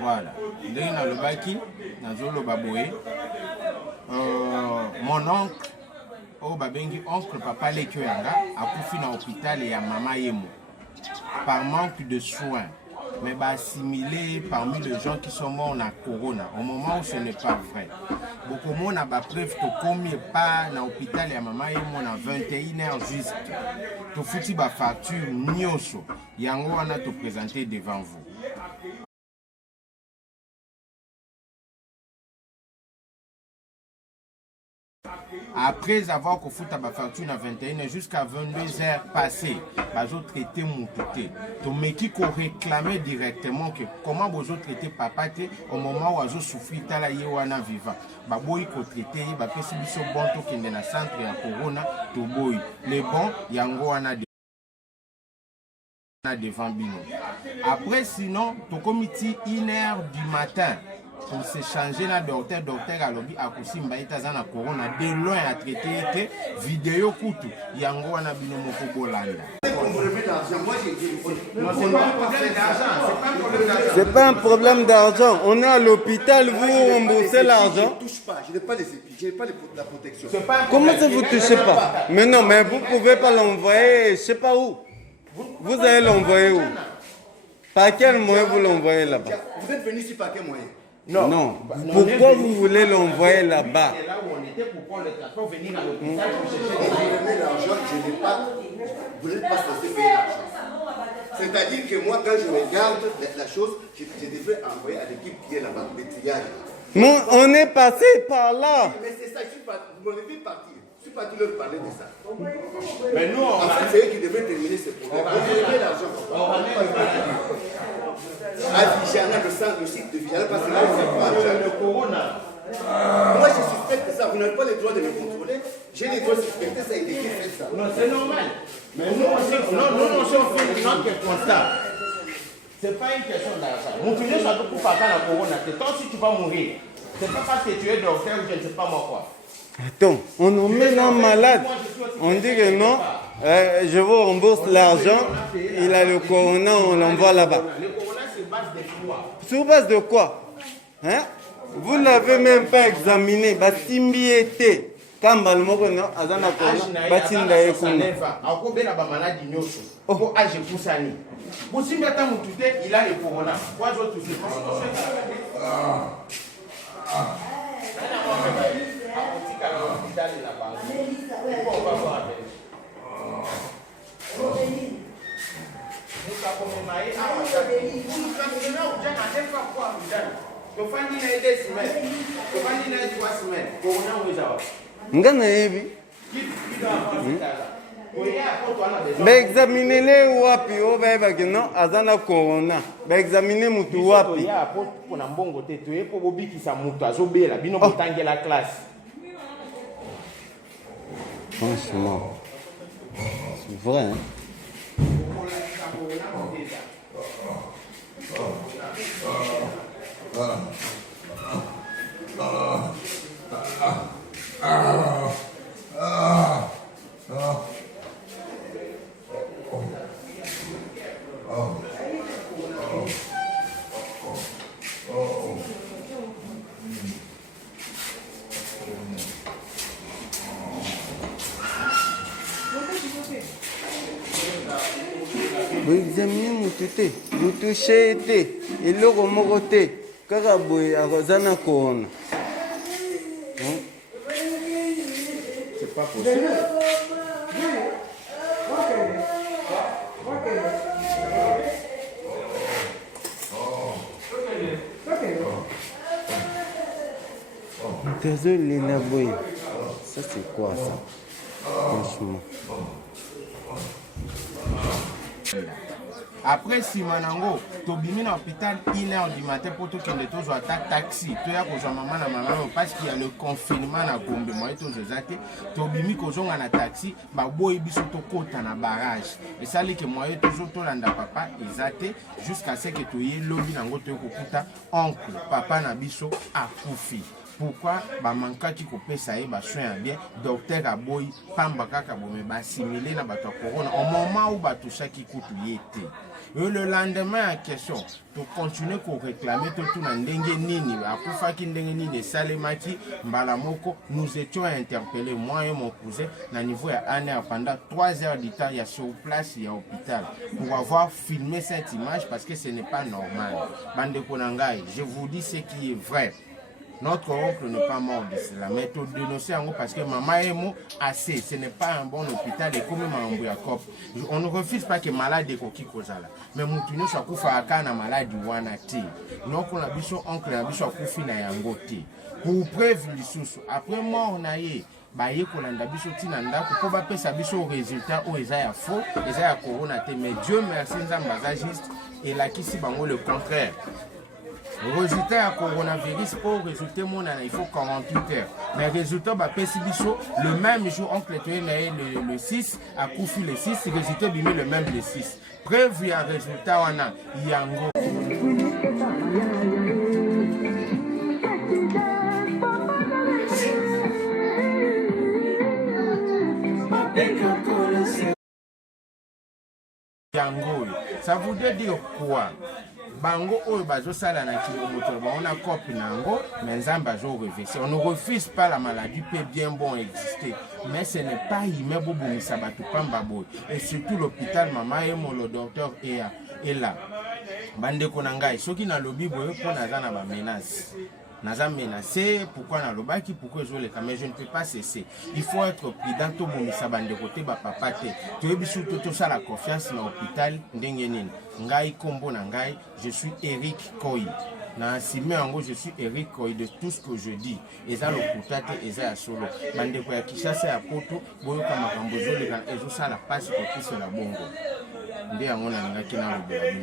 Voilà. Dans le baki, dans le baboé, mon oncle, au babengi oncle papa Lekyoyanga, a couffé dans l'hôpital et à maman Yemo. Par manque de soins. Mais assimilé parmi les gens qui sont morts dans corona, au moment où ce n'est pas vrai. Beaucoup de monde a preuve que comme il pas dans l'hôpital et à maman Yemo à 21h juste. Tu foutu ba facture nyoso. Yango on a te présenté devant vous. Après avoir foutu ma facture à 21h jusqu'à 22h passées, ils ont traité mon côté. Donc, mais qui réclamé directement que comment vous ont traité papa au moment où ils ont souffert à la Yewana vivant. Ils ont traité, ils ont fait ce bon tour qui est dans le centre de Corona. Les bons, il y a devant Bino. Après, sinon, tu comité 1h du matin. Pour s'échanger na docteur à lobby à Kusimba itazana corona de loin à traiter que vidéo kutu yango wana bino moko bolanda. C'est pas un problème d'argent. On est à l'hôpital, vous remboursez l'argent. Je ne touche pas, je n'ai pas la protection. Comment ça vous touchez pas? Mais non, mais vous pouvez pas l'envoyer, je sais pas où. Vous allez l'envoyer où? Par quel moyen vous l'envoyez là-bas? Vous êtes venu ici par quel moyen? Non. Pourquoi vous voulez l'envoyer là-bas? Là où on était pour prendre le transport, venir à l'hôpital pour chercher l'argent, je n'ai pas. Vous n'êtes pas censé payer l'argent. C'est-à-dire que moi, quand je regarde la chose, je devrais envoyer à l'équipe qui est là-bas, le triage. Non, on est passé par là. Mais c'est ça, vous m'avez fait partir. Je suis parti leur parler de ça. Mais nous, en fait, c'est eux qui devraient terminer ce problème. On va payer l'argent. Le centre, le site de Vigilance, parce que là, c'est pas le corona. Moi, je suspecte ça. Vous n'avez pas le droit de me contrôler. J'ai le droit de suspecter ça et de qui fait ça. Non, c'est normal. Mais nous, on fait notre constat. Ce n'est pas une question d'argent. Mon fils, ça te coupe pas la corona. C'est toi aussi, tu vas mourir. C'est pas parce que tu es docteur ou je ne sais pas moi quoi. Attends, on nous met un malade. On dit que non, je vous rembourse l'argent. Il a le corona, on l'envoie là-bas. Le corona, c'est base de quoi? Sur base de quoi? Hein? Vous ne l'avez même pas examiné. Batimbi était. Kamba le moko no azana corona. Batinda ekuna. Akobela ba maladie nyoso. Ko age kusani. Musimbi ata mutute il a le corona. Quoi autres c'est Ngana hivi. Examinez-les wapi obeba que non azana corona. Examinez mutu wapi. Ya pour na mbongo te to epo bobikisa mutu azobela bino botange la classe. Franchement. C'est vrai hein. Vous examinez mon tuté, vous touchez été, et le remoté, Karaboui, à Rosana Corona. C'est pas possible. Désolé, Naboui. Ça, c'est quoi ça? Franchement. Après Simanango, Tobimi dans l'hôpital 1h du matin pour tout qu'il y ait un taxi. Tu as besoin maman na maman parce qu'il y a le confinement à Gombe. Moi, tu as Tobimi qu'on a un taxi, bah boy biso to kota na barrage. Et ça dit que moi toujours to landa papa ezate jusqu'à ce que tu y lobby nango to kokuta oncle papa na biso a kufi. pourquoi bamankaki kopesa ye basoin bien docteur aboyi pamba kaka bome basimile na bato ya corona au moment où batouchaki kutu ye te. Et le lendemain en question, pour continuer à réclamer tout na ndenge nini, akufaki ndenge nini salemaki mbalamoko, nous étions interpellés, moi et mon cousin, na niveau ya année pendant 3 heures du temps, il y a sur place, il y a hôpital, pour avoir filmé cette image parce que ce n'est pas normal. Bande Konangai, je vous dis ce qui est vrai. Notre oncle n'est pas mort de cela, mais tout dénoncer en gros parce que maman est mort assez. Ce n'est pas un bon hôpital et comme on ne refuse pas que malade est coquille kozala. Mais moutoune soit koufa akana malade wanati. Donc on a biso oncle na biso koufi na yangote. Pour preuve lisusu après mort na ye baye kolanda biso tina ndako po ba pesa biso résultat o eza ya faux, eza ya corona te. Mais Dieu merci nzamba za juste et la kisi bango le contraire. Le résultat du coronavirus, pour résulter, il faut 48 heures. Mais le résultat, le même jour, oncle le 6, à Koufi le 6, le résultat le même le 6. Preuve, il y a un résultat, il y a un gros. Ça voudrait dire quoi? Bango oyo bazosala na kilomoto on a copie nango mais nzamba zo reverser. On ne refuse pas la maladie peut bien bon exister mais ce n'est pas imebo bomisa batu pamba boy et surtout l'hôpital mama et le docteur est là. Bande konangai soki na lobby boy pour naza na ba menace. Naza menacé, pourquoi na lobaki, pourquoi je le mais je ne peux pas cesser. Il faut être prudent tout bomisa bande côté ba papa te. Tu es bisu tout ça la confiance dans l'hôpital ndenge nini. Ngai kombo na ngai, je suis Eric Koyi. Na sime ango je suis Eric Koyi de tout ce que je dis. Eza lokuta te eza ya solo. Bande ko ya Kishasa ya poto boyo kama kambozo le kan ezo sala passe ko kiso na bongo.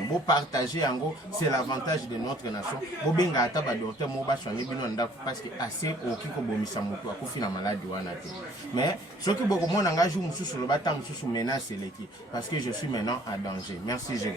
Pour partager c'est l'avantage de notre nation. Bo benga ata ba docteur mo ba soigner bino ndako parce que assez okiko bomisa moto akufi na maladie wana te. Mais ce qui beaucoup mon engagement mususu lo bata mususu menace leki parce que je suis maintenant en danger. Merci je vous.